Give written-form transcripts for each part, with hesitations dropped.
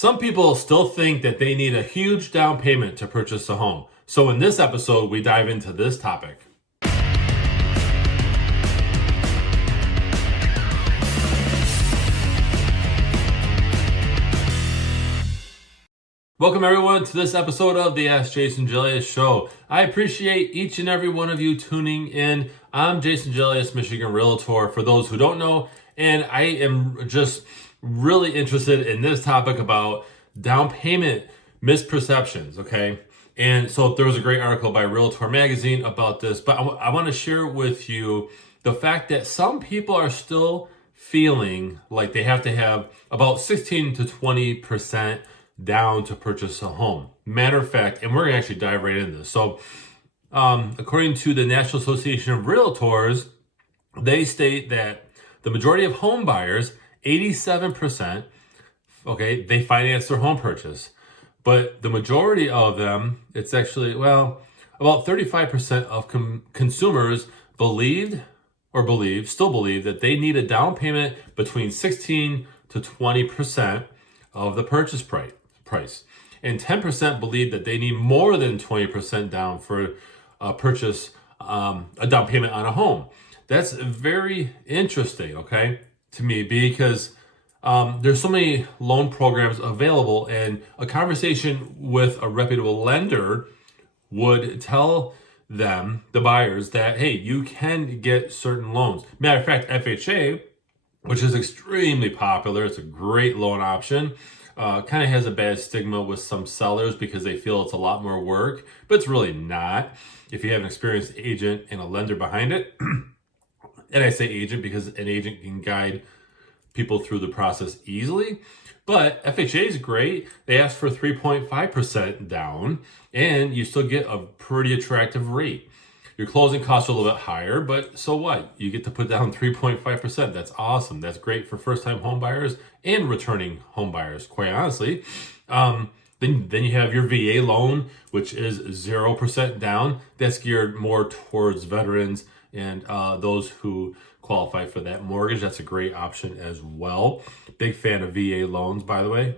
Some people still think that they need a huge down payment to purchase a home. So in this episode, we dive into this topic. Welcome everyone to this episode of the AskJasonGelios I appreciate each and every one of you tuning in. I'm Jason Gelios, Michigan Realtor, for those who don't know, and I am just really interested in this topic about down payment misperceptions, okay? And so there was a great article by Realtor Magazine about this, but I want to share with you the fact that some people are still feeling like they have to have about 16 to 20% down to purchase a home. Matter of fact, and we're going to actually dive right into this. So according to the National Association of Realtors, they state that the majority of home buyers, 87%, okay, they finance their home purchase. But the majority of them, it's actually, about 35% of consumers still believe that they need a down payment between 16 to 20% of the purchase price. And 10% believe that they need more than 20% down for a purchase, a down payment on a home. That's very interesting, okay, to me, because there's so many loan programs available, and a conversation with a reputable lender would tell them, the buyers, that, hey, you can get certain loans. Matter of fact, FHA, which is extremely popular, it's a great loan option, kind of has a bad stigma with some sellers because they feel it's a lot more work, but it's really not if you have an experienced agent and a lender behind it. And I say agent because an agent can guide people through the process easily. But FHA is great. They ask for 3.5% down, and you still get a pretty attractive rate. Your closing costs are a little bit higher, but so what? You get to put down 3.5%. That's awesome. That's great for first-time home buyers and returning home buyers, quite honestly. Then you have your VA loan, which is 0% down. That's geared more towards veterans and those who qualify for that mortgage. That's a great option as well. Big fan of VA loans, by the way.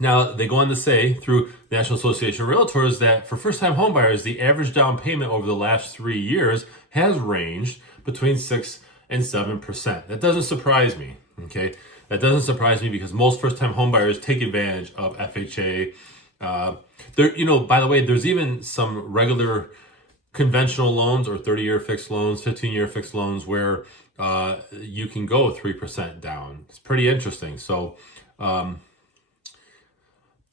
Now, they go on to say, through National Association of Realtors, that for first-time homebuyers, the average down payment over the last 3 years has ranged between 6 and 7%. That doesn't surprise me, okay? That doesn't surprise me because most first-time homebuyers take advantage of FHA. By the way, there's even some regular conventional loans or 30-year fixed loans, 15-year fixed loans where you can go 3% down. It's pretty interesting. So,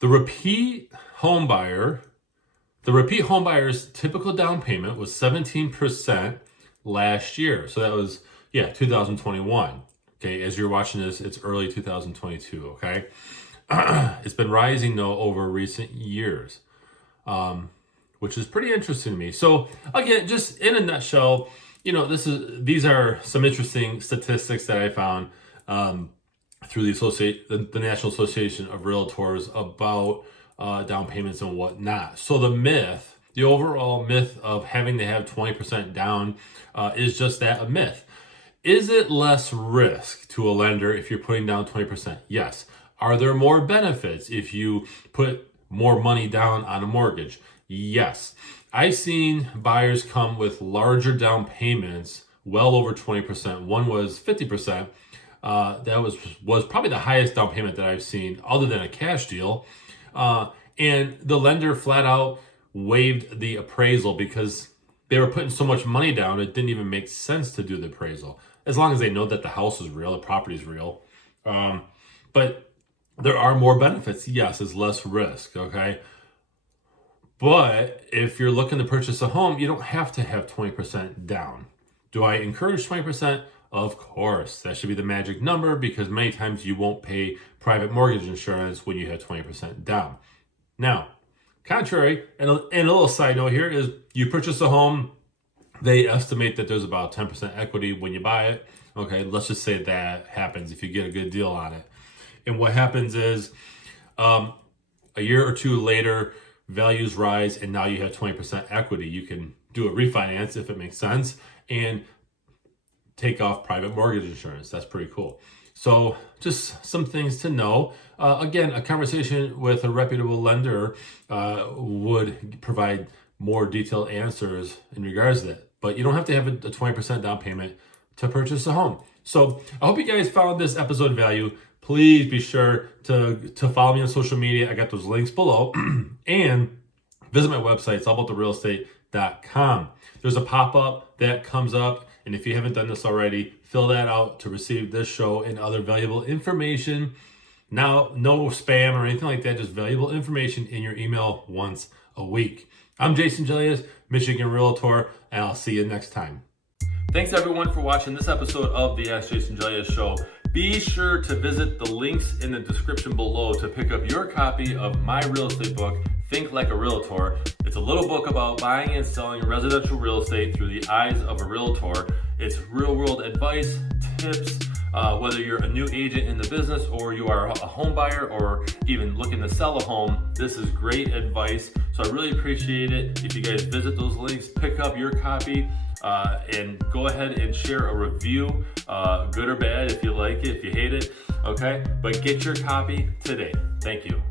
the repeat homebuyer's typical down payment was 17% last year. So that was, 2021. Okay, as you're watching this, it's early 2022, okay? It's been rising, though, over recent years, which is pretty interesting to me. So, again, just in a nutshell, these are some interesting statistics that I found through the National Association of Realtors about down payments and whatnot. So the overall myth of having to have 20% down is just that, a myth. Is it less risk to a lender if you're putting down 20%? Yes. Are there more benefits if you put more money down on a mortgage? Yes. I've seen buyers come with larger down payments, well over 20%. One was 50%. That was probably the highest down payment that I've seen other than a cash deal. And the lender flat out waived the appraisal because they were putting so much money down, it didn't even make sense to do the appraisal. As long as they know that the house is real, the property is real. But there are more benefits. Yes, it's less risk, okay? But if you're looking to purchase a home, you don't have to have 20% down. Do I encourage 20%? Of course. That should be the magic number because many times you won't pay private mortgage insurance when you have 20% down. Now, contrary, and a little side note here is you purchase a home, they estimate that there's about 10% equity when you buy it. Okay, let's just say that happens if you get a good deal on it. And what happens is a year or two later, values rise and now you have 20% equity. You can do a refinance if it makes sense and take off private mortgage insurance. That's pretty cool. So just some things to know. Again, a conversation with a reputable lender would provide more detailed answers in regards to that. But you don't have to have a 20% down payment to purchase a home. So I hope you guys found this episode value. Please be sure to follow me on social media. I got those links below. And visit my website. It's allabouttherealestate.com. There's a pop-up that comes up. And if you haven't done this already, fill that out to receive this show and other valuable information. Now, no spam or anything like that, just valuable information in your email once a week. I'm Jason Gelios, Michigan Realtor, and I'll see you next time. Thanks everyone for watching this episode of the Ask Jason Gelios Show. Be sure to visit the links in the description below to pick up your copy of my real estate book, Think Like a Realtor. It's a little book about buying and selling residential real estate through the eyes of a realtor. It's real world advice, tips, whether you're a new agent in the business or you are a home buyer or even looking to sell a home. This is great advice. So I really appreciate it if you guys visit those links, pick up your copy, and go ahead and share a review, good or bad, if you like it, if you hate it, okay? But get your copy today. Thank you.